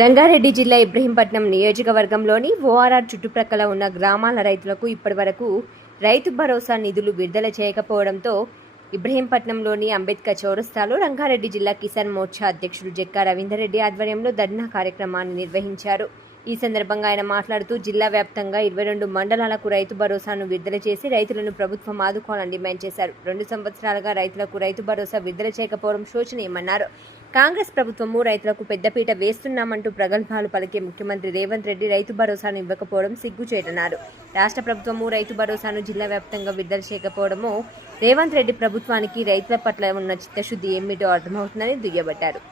రంగారెడ్డి జిల్లా ఇబ్రహీంపట్నం నియోజకవర్గంలోని ఓఆర్ఆర్ చుట్టుప్రక్కల ఉన్న గ్రామాల రైతులకు ఇప్పటివరకు రైతు భరోసా నిధులు విడుదల చేయకపోవడంతో ఇబ్రహీంపట్నంలోని అంబేద్కర్ చౌరస్తాలో రంగారెడ్డి జిల్లా కిసాన్ మోర్చా అధ్యక్షుడు జక్కా రవీందర్ రెడ్డి ఆధ్వర్యంలో ధర్నా కార్యక్రమాన్ని నిర్వహించారు. ఈ సందర్భంగా ఆయన మాట్లాడుతూ జిల్లా వ్యాప్తంగా ఇరవై రెండు మండలాలకు రైతు భరోసాను విడుదల చేసి రైతులను ప్రభుత్వం ఆదుకోవాలని డిమాండ్ చేశారు. రెండు సంవత్సరాలుగా రైతులకు రైతు భరోసా విడుదల చేయకపోవడం శోచనీయమన్నారు. కాంగ్రెస్ ప్రభుత్వము రైతులకు పెద్దపీట వేస్తున్నామంటూ ప్రగల్భాలు పలికే ముఖ్యమంత్రి రేవంత్ రెడ్డి రైతు భరోసాను ఇవ్వకపోవడం సిగ్గుచేటన్నారు రాష్ట్ర ప్రభుత్వము రైతు భరోసాను జిల్లా వ్యాప్తంగా విడుదల చేయకపోవడము రేవంత్ రెడ్డి ప్రభుత్వానికి రైతుల పట్ల ఉన్న చిత్తశుద్ధి ఏమిటో అర్థమవుతుందని దుయ్యబట్టారు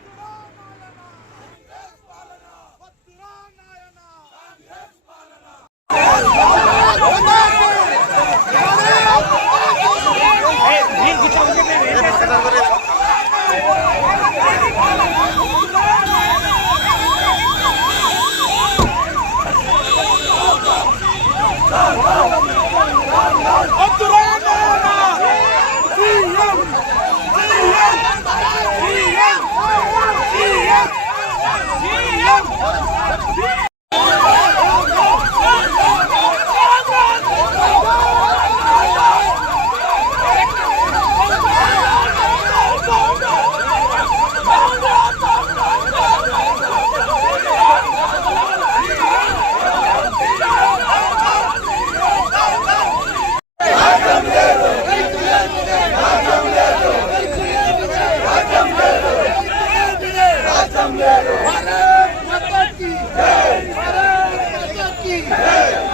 की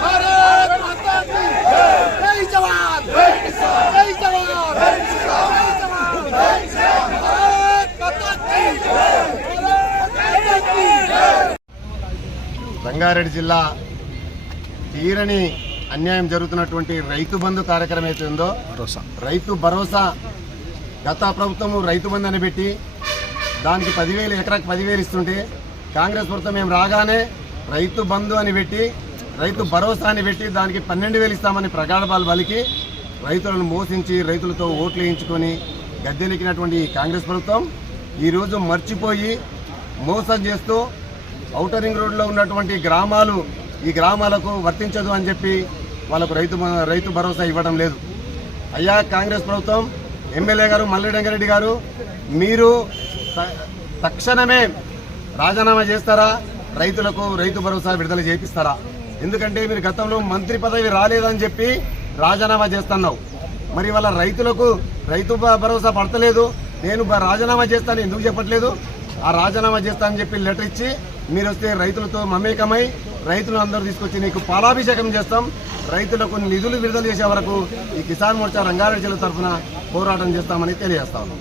भारत माता की जय जवान जय जवान जय जवान भारत माता की भारत माता की రంగారెడ్డి జిల్లా తీరని అన్యాయం జరుగుతున్నటువంటి రైతు బంధు కార్యక్రమం అయితే ఉందో రైతు భరోసా గత ప్రభుత్వము రైతు బంధు అని పెట్టి దానికి పదివేలు ఎకరాకి పదివేలు ఇస్తుంటే కాంగ్రెస్ ప్రభుత్వం మేము రాగానే రైతు బంధు అని పెట్టి రైతు భరోసాని పెట్టి దానికి పన్నెండు వేలు ఇస్తామని ప్రగాఢాలు పలికి రైతులను మోసించి రైతులతో ఓట్లు వేయించుకొని గద్దెనెక్కినటువంటి కాంగ్రెస్ ప్రభుత్వం ఈరోజు మర్చిపోయి మోసం చేస్తూ ఔటర్ రింగ్ రోడ్లో ఉన్నటువంటి గ్రామాలు ఈ గ్రామాలకు వర్తించదు అని చెప్పి వాళ్ళకు రైతు రైతు భరోసా ఇవ్వడం లేదు. అయ్యా కాంగ్రెస్ ప్రభుత్వం ఎమ్మెల్యే గారు మల్లిరంగారెడ్డి గారు మీరు తక్షణమే రాజీనామా చేస్తారా? రైతులకు రైతు భరోసా విడుదల చేపిస్తారా? ఎందుకంటే మీరు గతంలో మంత్రి పదవి రాలేదని చెప్పి రాజీనామా చేస్తున్నావు. మరి వాళ్ళ రైతులకు రైతు భరోసా పడతలేదు. నేను రాజీనామా చేస్తాను ఎందుకు చెప్పట్లేదు? ఆ రాజీనామా చేస్తానని చెప్పి లెటర్ ఇచ్చి మీరు వస్తే రైతులతో మమేకమై రైతులు అందరూ తీసుకొచ్చి నీకు పాలాభిషేకం చేస్తాం. రైతులకు నిధులు విడుదల చేసే వరకు ఈ కిసాన్ మోర్చా రంగారెడ్డి జిల్లా తరఫున పోరాటం చేస్తామని తెలియజేస్తా ఉన్నాం.